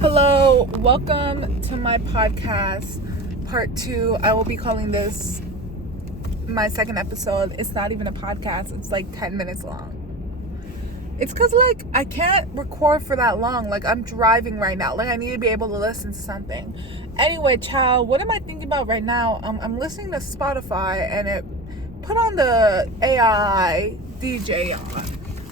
Hello, welcome to my podcast, part 2. I will be calling this my second episode. It's not even a podcast, it's like 10 minutes long. It's because, I can't record for that long. I'm driving right now. I need to be able to listen to something. Anyway, child, what am I thinking about right now? I'm listening to Spotify, and it put on the AI DJ on,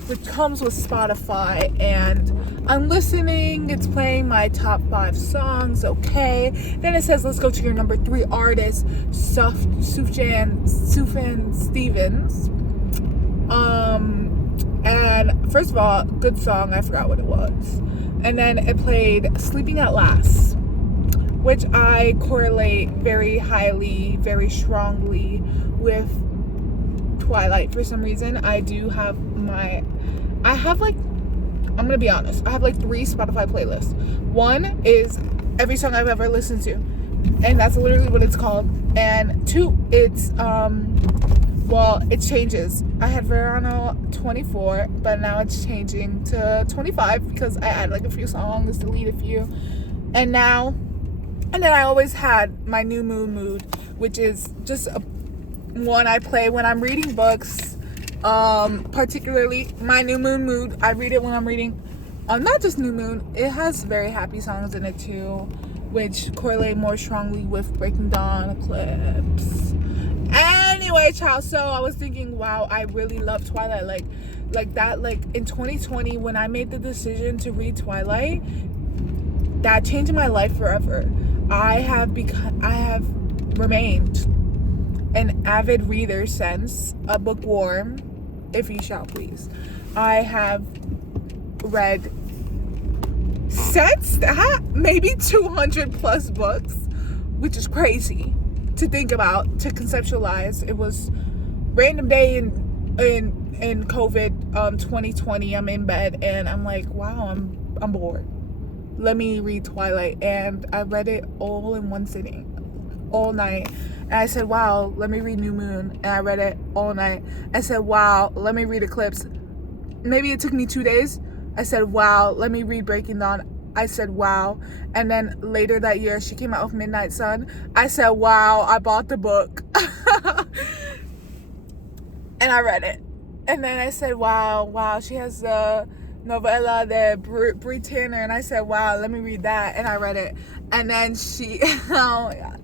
which comes with Spotify, and I'm listening. It's playing my top 5 songs. Okay. Then it says, let's go to your number 3 artist, Sufjan Stevens. And first of all, good song. I forgot what it was. And then it played Sleeping at Last, which I correlate very highly, very strongly with Twilight for some reason. I'm gonna be honest, I have 3 Spotify playlists. One is every song I've ever listened to, and that's literally what it's called. And 2, it's it changes. I had Verano 24, but now it's changing to 25 because I add a few songs, delete a few, and then I always had my New Moon mood, which is just one I play when I'm reading books. Particularly my New Moon mood, I read it when I'm reading not just New Moon, it has very happy songs in it too, which correlate more strongly with Breaking Dawn, Eclipse. Anyway, child, so I was thinking, wow, I really love Twilight. In 2020, when I made the decision to read Twilight, that changed my life forever. I have remained an avid reader since, a bookworm, if you shall please. I have read since that maybe 200 plus books, which is crazy to think about, to conceptualize. It was random day in COVID 2020. I'm in bed and I'm like, wow, I'm bored. Let me read Twilight, and I read it all in one sitting, all night. And I said, wow, let me read New Moon. And I read it all night. I said, wow, let me read Eclipse. Maybe it took me 2 days. I said, wow, let me read Breaking Dawn. I said, wow. And then later that year, she came out with Midnight Sun. I said, wow, I bought the book. And I read it. And then I said, wow, she has the novella de Brie Tanner. And I said, wow, let me read that. And I read it. And then she, oh my God.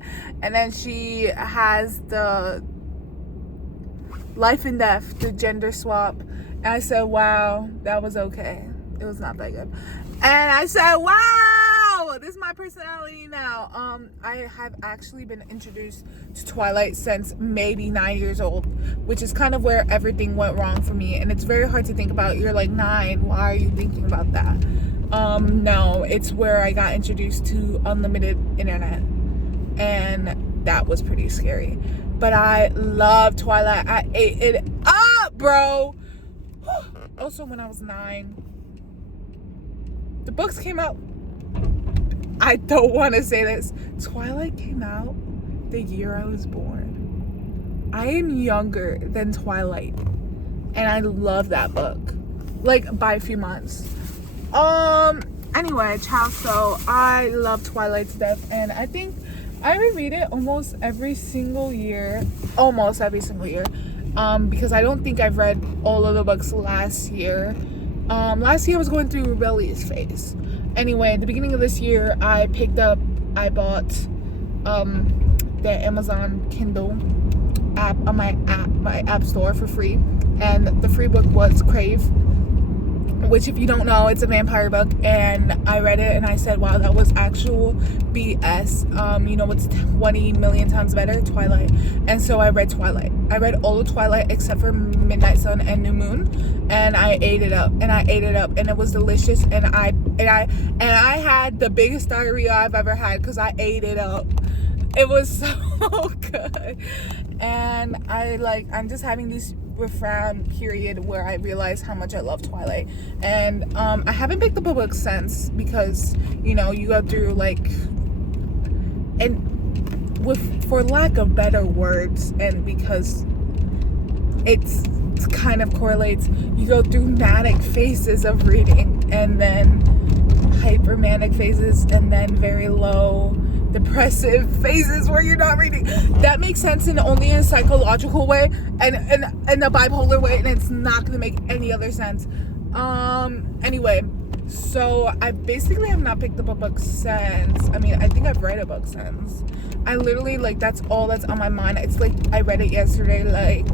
And then she has the Life and Death, the gender swap. And I said, wow, that was okay. It was not that good. And I said, wow, this is my personality now. I have actually been introduced to Twilight since maybe 9 years old, which is kind of where everything went wrong for me. And it's very hard to think about. You're 9, why are you thinking about that? No, it's where I got introduced to unlimited internet. And that was pretty scary. But I love Twilight. I ate it up, bro. Also, when I was 9, the books came out. I don't want to say this. Twilight came out the year I was born. I am younger than Twilight. And I love that book. By a few months. Anyway, child, so I love Twilight to death. And I think I reread it almost every single year. Because I don't think I've read all of the books last year. Last year I was going through rebellious phase. Anyway, at the beginning of this year, I bought the Amazon Kindle app on my app store for free. And the free book was Crave, which, if you don't know, it's a vampire book. And I read it and I said, wow, that was actual BS. What's 20 million times better? Twilight. And so I read Twilight. I read all of Twilight except for Midnight Sun and New Moon, and I ate it up, and it was delicious. And I had the biggest diarrhea I've ever had because I ate it up. It was so good. And I'm just having these profound period where I realize how much I love Twilight. And I haven't picked up a book since, because you go through and for lack of better words, and because it's kind of correlates, you go through manic phases of reading and then hyper manic phases and then very low depressive phases where you're not reading. That makes sense in only in a psychological way and in a bipolar way, and it's not gonna make any other sense. Anyway, so I basically have not picked up a book since. I mean, I think I've read a book since. I literally, like, that's all that's on my mind. It's like I read it yesterday. Like,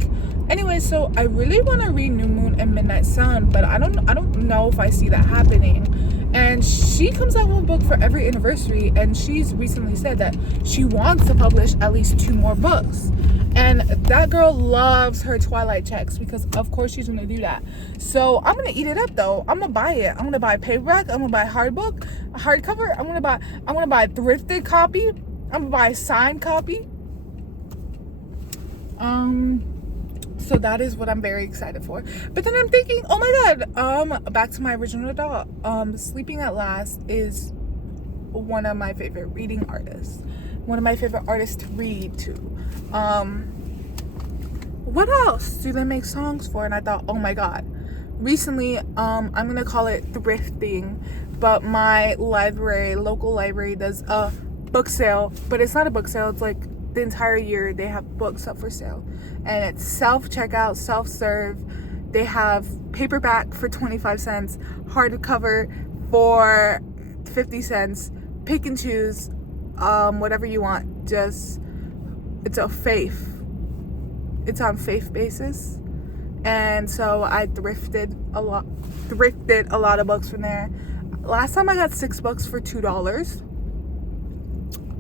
anyway, so I really want to read New Moon and Midnight Sun, but I don't know if I see that happening. And she comes out with a book for every anniversary, and she's recently said that she wants to publish at least 2 more books. And that girl loves her Twilight checks, because of course she's gonna do that. So I'm gonna eat it up though. I'm gonna buy it. I'm gonna buy a paperback. I'm gonna buy a hardcover. I'm gonna buy a thrifted copy. I'm gonna buy a signed copy. So that is what I'm very excited for. But then I'm thinking, oh my god, back to my original thought. Sleeping at Last is one of my favorite reading artists. One of my favorite artists to read to. What else do they make songs for? And I thought, oh my god. Recently, I'm gonna call it thrifting, but my local library does a book sale, but it's not a book sale, it's like the entire year they have books up for sale, and it's self-checkout, self-serve. They have paperback for 25 cents, hardcover for 50 cents, pick and choose, whatever you want. Just, it's on faith basis. And so I thrifted a lot of books from there. Last time I got 6 books for $2.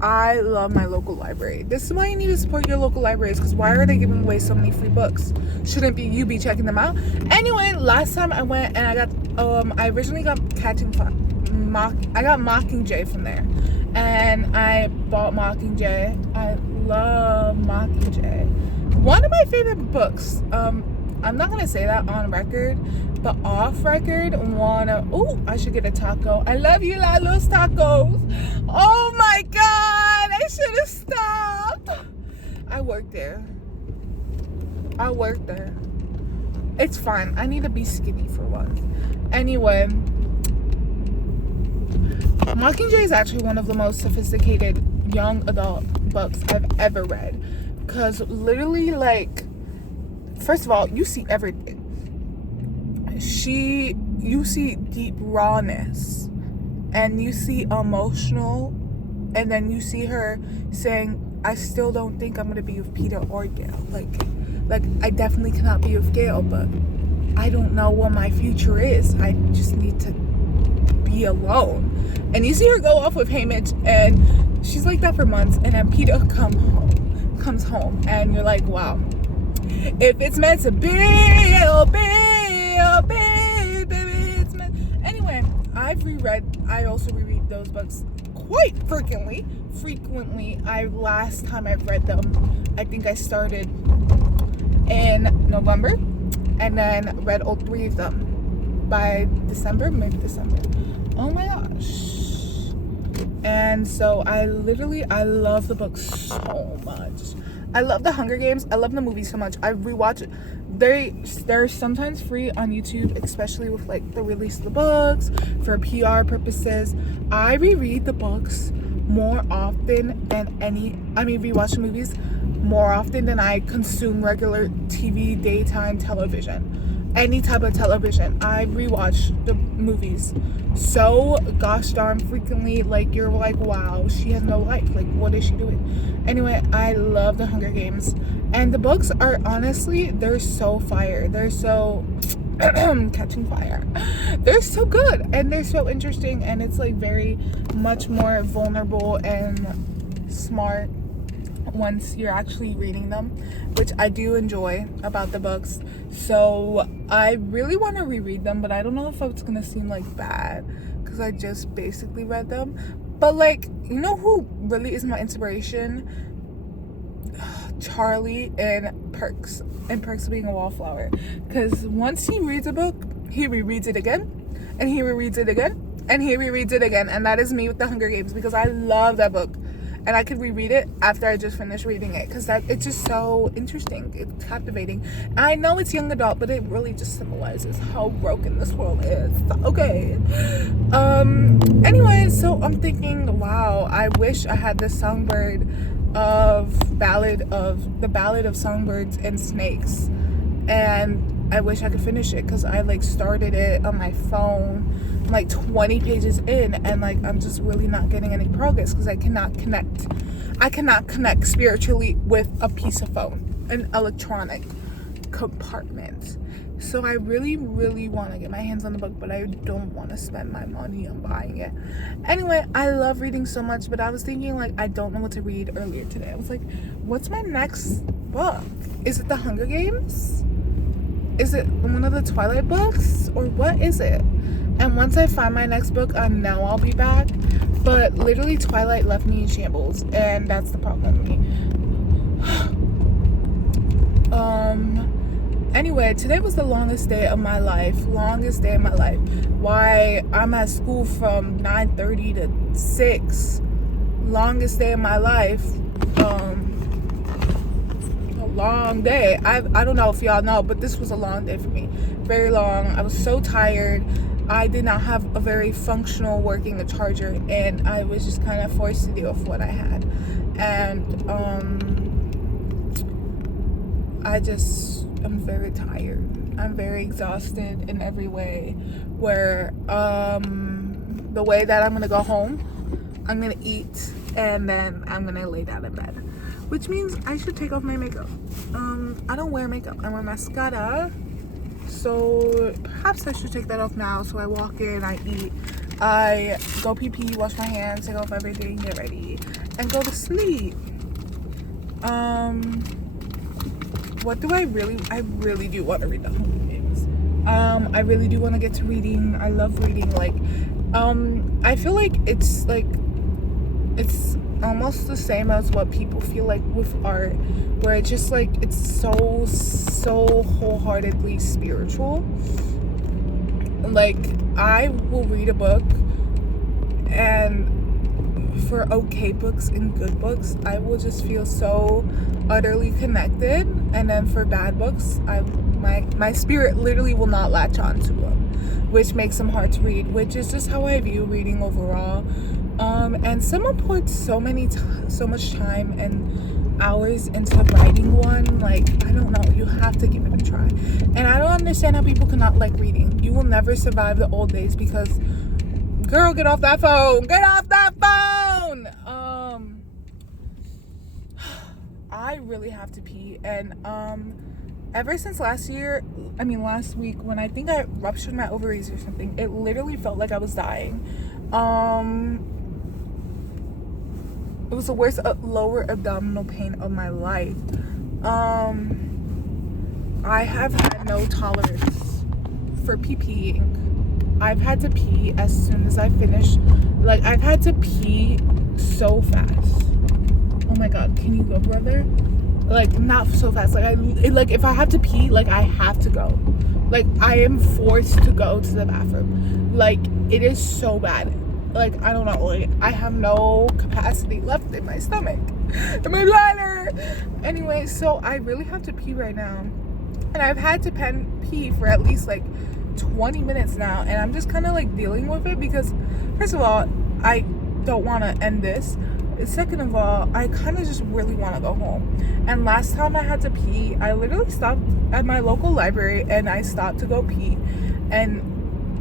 I love my local library. This is why you need to support your local libraries, because why are they giving away so many free books? Shouldn't be you be checking them out? Anyway, last time I went and I got I originally got I got Mockingjay from there, and I bought Mockingjay. I love Mockingjay. One of my favorite books. I'm not gonna say that on record, but off record, I should get a taco. I love you, Lalo's Tacos. Oh my god, I should have stopped. I worked there. It's fine. I need to be skinny for once. Anyway, Mockingjay is actually one of the most sophisticated young adult books I've ever read, because literally, like, first of all, you see everything. You see deep rawness, and you see emotional, and then you see her saying, I still don't think I'm gonna be with Peter or Gale. Like I definitely cannot be with Gale, but I don't know what my future is. I just need to be alone. And you see her go off with Haymitch, and she's like that for months, and then Peter comes home, and you're like, wow. If it's meant to be, baby, it's meant. Anyway, I also reread those books quite frequently. Last time I read them, I think I started in November, and then read all 3 of them by mid-December. Oh my gosh. And so I love the book so much. I love the Hunger Games. I love the movie so much. I rewatch it. They're sometimes free on YouTube, especially with like the release of the books for PR purposes. I reread the books more often than rewatch the movies more often than I consume regular TV, daytime television. Any type of television, I rewatch the movies so gosh darn frequently. Like, you're like, wow, she has no life. Like, what is she doing? Anyway, I love the Hunger Games, and the books are honestly, they're so fire. They're so catching fire. They're so good, and they're so interesting, and it's like very much more vulnerable and smart once you're actually reading them, which I do enjoy about the books. So I really want to reread them, but I don't know if it's gonna seem like bad because I just basically read them. But like, you know who really is my inspiration? Charlie and Perks of Being a Wallflower, because once he reads a book, he rereads it again, and he rereads it again, and he rereads it again. And that is me with the Hunger Games, because I love that book. And I could reread it after I just finished reading it, because it's just so interesting. It's captivating. And I know it's young adult, but it really just symbolizes how broken this world is. Okay. Anyway, I'm thinking, wow, I wish I had this songbird of the Ballad of Songbirds and Snakes, and I wish I could finish it because I like started it on my phone. I'm like 20 pages in, and like I'm just really not getting any progress because I cannot connect spiritually with a piece of phone, an electronic compartment. So I really want to get my hands on the book, but I don't want to spend my money on buying it. Anyway, I love reading so much, but I was thinking like I don't know what to read earlier today. I was like, what's my next book? Is it The Hunger Games? Is it one of the Twilight books? Or what is it? And once I find my next book, I know I'll be back. But literally Twilight left me in shambles, and that's the problem with me. Anyway, today was the longest day of my life. Why I'm at school from 9:30 to 6. Longest day of my life. A long day. I don't know if y'all know, but this was a long day for me. Very long. I was so tired. I did not have a very functional working charger, and I was just kind of forced to deal with what I had. And I'm very tired. I'm very exhausted in every way. Where the way that I'm gonna go home, I'm gonna eat, and then I'm gonna lay down in bed, which means I should take off my makeup. I don't wear makeup. I wear mascara, so perhaps I should take that off now. So I walk in, I eat, I go pee, wash my hands, take off everything, get ready, and go to sleep. What do I really do want to read The Hunger Games. I really do want to get to reading. I love reading. Like, I feel like it's almost the same as what people feel like with art, where it's just like it's so wholeheartedly spiritual. Like, I will read a book, and for okay books and good books, I will just feel so utterly connected, and then for bad books, my spirit literally will not latch on to them, which makes them hard to read, which is just how I view reading overall. And someone put so much time and hours into writing one. Like, I don't know, you have to give it a try. And I don't understand how people cannot like reading. You will never survive the old days because, girl, get off that phone. I really have to pee, and ever since last week, when I think I ruptured my ovaries or something, it literally felt like I was dying. It was the worst lower abdominal pain of my life. I have had no tolerance for peeing. I've had to pee as soon as I finish. Like, I've had to pee so fast. Oh my god, can you go, brother? Like, not so fast. Like if I have to pee, like, I have to go. Like, I am forced to go to the bathroom. Like, it is so bad. Like, I don't know. Like, I have no capacity left in my stomach. In my bladder. Anyway, so I really have to pee right now. And I've had to pee for at least, like, 20 minutes now. And I'm just kind of, like, dealing with it because, first of all, I don't want to end this. Second of all, I kind of just really want to go home. And last time I had to pee, I literally stopped at my local library and I stopped to go pee. And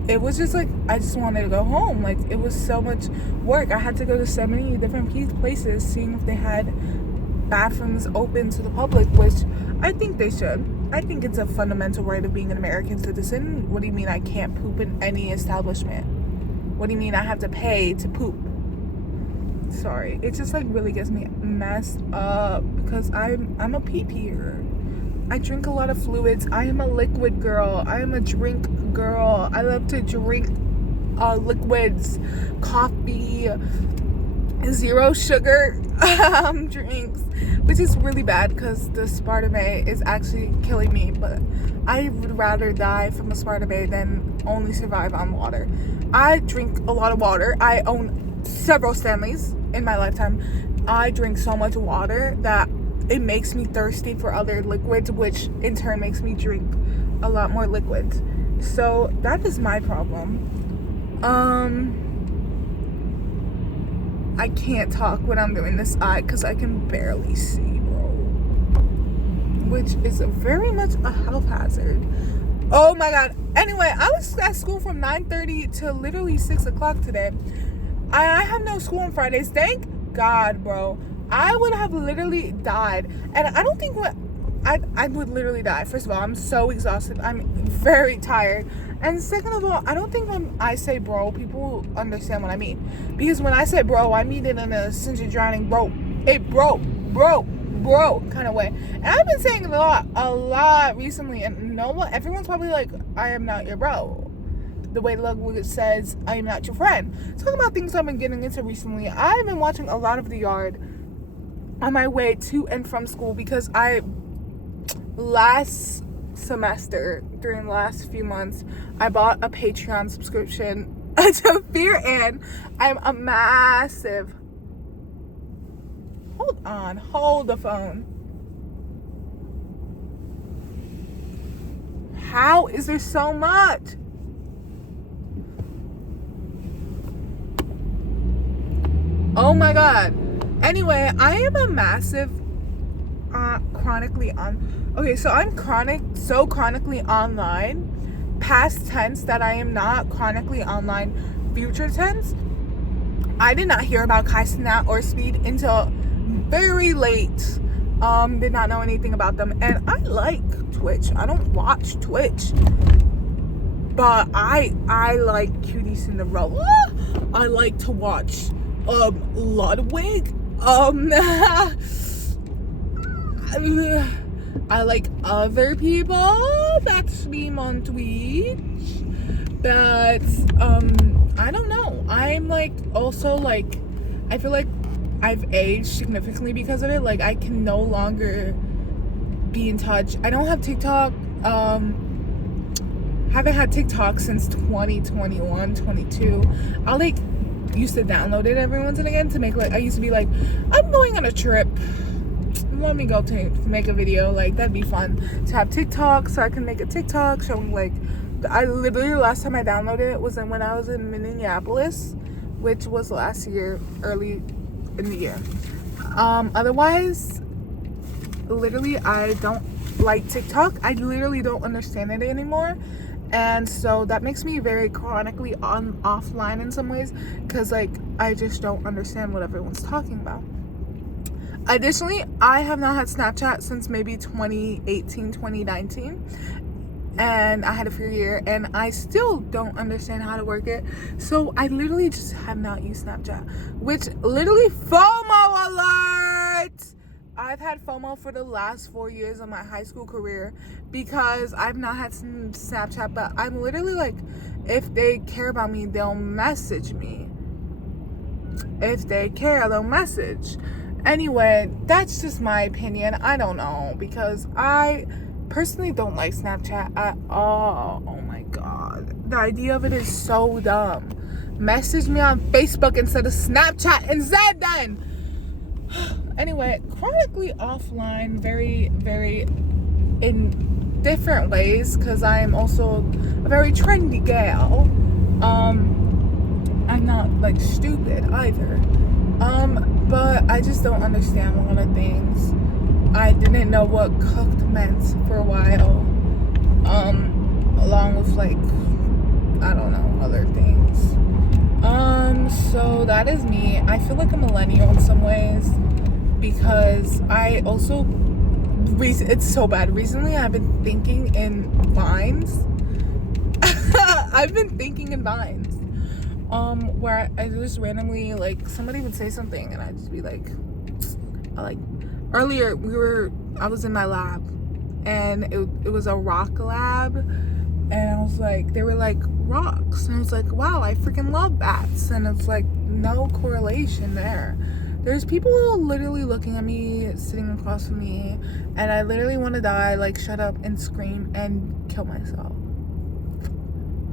it was just like, I just wanted to go home. Like, it was so much work. I had to go to so many different places, seeing if they had bathrooms open to the public, which I think they should. I think it's a fundamental right of being an American citizen. What do you mean I can't poop in any establishment? What do you mean I have to pay to poop? Sorry, it just like really gets me messed up because I'm a pee-peer. I drink a lot of fluids. I am a liquid girl. I am a drink girl. I love to drink liquids, coffee, zero sugar drinks, which is really bad because the aspartame is actually killing me. But I would rather die from aspartame than only survive on water. I drink a lot of water. I own several Stanleys in my lifetime. I drink so much water that it makes me thirsty for other liquids, which in turn makes me drink a lot more liquids. So that is my problem. I can't talk when I'm doing this eye because I can barely see, bro. Which is very much a health hazard. Oh my god. Anyway, I was at school from 9:30 to literally 6 o'clock today. I have no school on Fridays. Thank God, bro. I would have literally died. And I don't think I would literally die. First of all, I'm so exhausted. I'm very tired. And second of all, I don't think when I say bro, people understand what I mean. Because when I say bro, I mean it in a sense of drowning, bro. Hey, bro kind of way. And I've been saying it a lot recently. And you know what? Everyone's probably like, I am not your bro. The way Ludwig says, I am not your friend. Talking about things I've been getting into recently. I've been watching a lot of The Yard on my way to and from school because last semester, during the last few months, I bought a Patreon subscription to Fear Ann. I'm a massive... Hold the phone. How is there so much? Oh my god. Anyway, I am a massive chronically so I'm chronically online, past tense that I am not chronically online, future tense. I did not hear about Kai Cenat or Speed until very late. Did not know anything about them, and I like Twitch. I don't watch Twitch, but I like Cutie Cinderella. I like to watch Ludwig. I like other people that stream on Twitch, but I don't know. I'm like also like I feel like I've aged significantly because of it. Like I can no longer be in touch. I don't have TikTok. Haven't had TikTok since 2021, 22. I like used to download it every once and again to make like I used to be like, I'm going on a trip. Let me go to make a video. Like that'd be fun to have TikTok, so I can make a TikTok showing like I literally last time I downloaded it was when I was in Minneapolis, which was last year, early in the year. Otherwise, literally I don't like TikTok. I literally don't understand it anymore, and so that makes me very chronically offline in some ways because like I just don't understand what everyone's talking about. Additionally, I have not had Snapchat since maybe 2018, 2019. And I had it for a year, and I still don't understand how to work it. So I literally just have not used Snapchat, which literally FOMO alert! I've had FOMO for the last 4 years of my high school career because I've not had Snapchat, but I'm literally like, if they care about me, they'll message me. If they care, they'll message. Anyway, that's just my opinion. I don't know, because I personally don't like Snapchat at all. Oh my god. The idea of it is so dumb. Message me on Facebook instead of Snapchat instead then. Anyway, chronically offline, very, very in different ways, because I am also a very trendy gal. I'm not like stupid either. But I just don't understand a lot of things. I didn't know what cooked meant for a while. Along with like, I don't know, other things. So that is me. I feel like a millennial in some ways because I also, it's so bad. Recently I've been thinking in vines. I've been thinking in vines. Where I just randomly, like, somebody would say something and I'd just be like, earlier I was in my lab and it was a rock lab, and I was like, they were like rocks, and I was like, wow, I freaking love bats, and it's like no correlation there. There's people literally looking at me, sitting across from me, and I literally want to die, like shut up and scream and kill myself.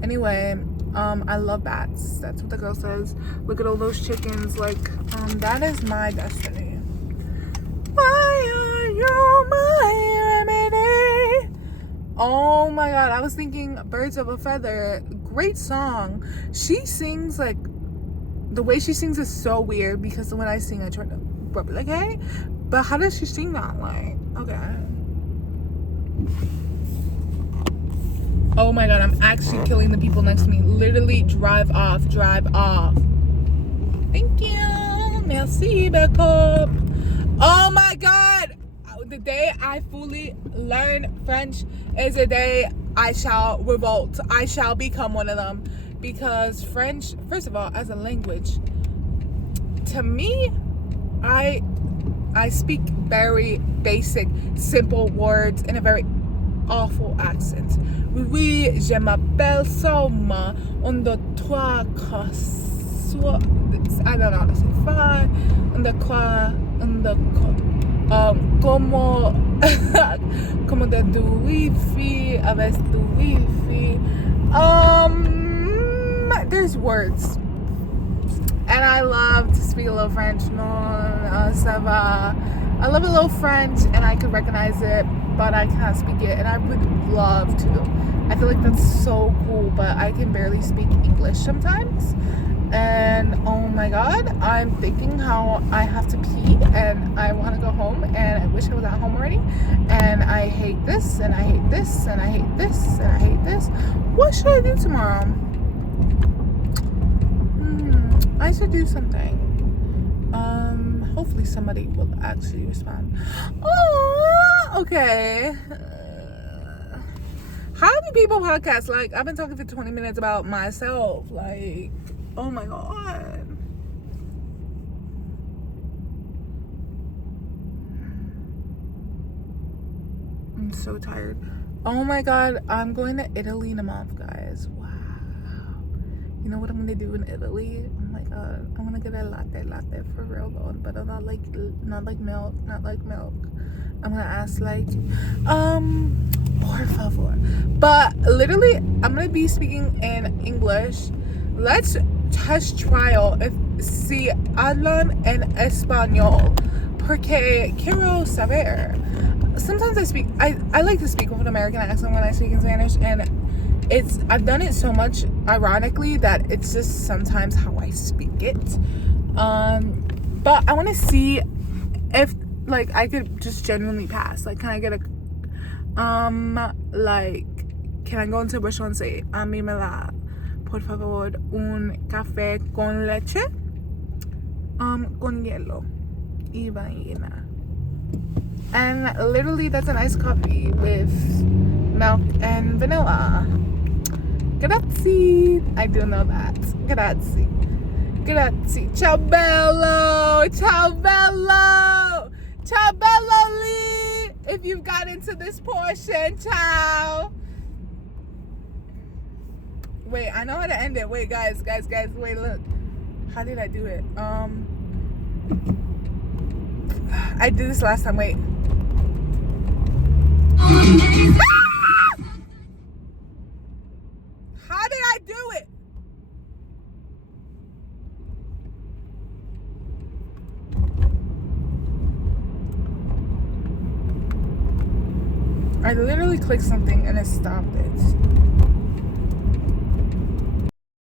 Anyway, I love bats. That's what the girl says. Look at all those chickens. Like, that is my destiny. Why are you my remedy? Oh my god, I was thinking Birds of a Feather. Great song. She sings like the way she sings is so weird because when I sing, I try to rub it like, hey, but how does she sing that? Like, okay. Oh my god, I'm actually killing the people next to me. Literally, drive off, drive off. Thank you. Merci, backup. Oh my god. The day I fully learn French is the day I shall revolt. I shall become one of them. Because French, first of all, as a language, to me, I speak very basic, simple words in a very awful accent. Oui, je m'appelle Soma. On the trois I don't know how to say fine. On the quoi, on the como como de tu wifi, a veces tu wifi. There's words. And I love to speak a little French. Non, ça va. I love a little French, and I could recognize it, but I cannot speak it, and I would love to. I feel like that's so cool, but I can barely speak English sometimes. And oh my god, I'm thinking how I have to pee, and I want to go home, and I wish I was at home already. And I hate this, and I hate this, and I hate this, and I hate this. What should I do tomorrow? I should do something. Hopefully somebody will actually respond. Oh, okay. How do people podcast? Like, I've been talking for 20 minutes about myself. Like, oh my god. I'm so tired. Oh my god, I'm going to Italy in a month, guys. Wow. You know what I'm gonna do in Italy? Oh my god, I'm gonna get a latte for real though, but not like milk. I'm gonna ask like, por favor. But literally, I'm gonna be speaking in English. Let's test trial if si hablan en español, porque quiero saber. Sometimes I like to speak with an American accent when I speak in Spanish, and I've done it so much ironically that it's just sometimes how I speak it. But I want to see if like I could just genuinely pass. Like, can I get a like, can I go into a restaurant and say, a mí me da por favor un café con leche con hielo y vainilla? And literally that's an iced coffee with milk and vanilla. Grazie. I do know that. Grazie. Grazie. Ciao bello. Ciao bello. Ciao bello Lee. If you've got into this portion, ciao. Wait, I know how to end it. Wait, guys. Wait, look. How did I do it? I did this last time. Wait. How did I do it? I literally clicked something and it stopped it.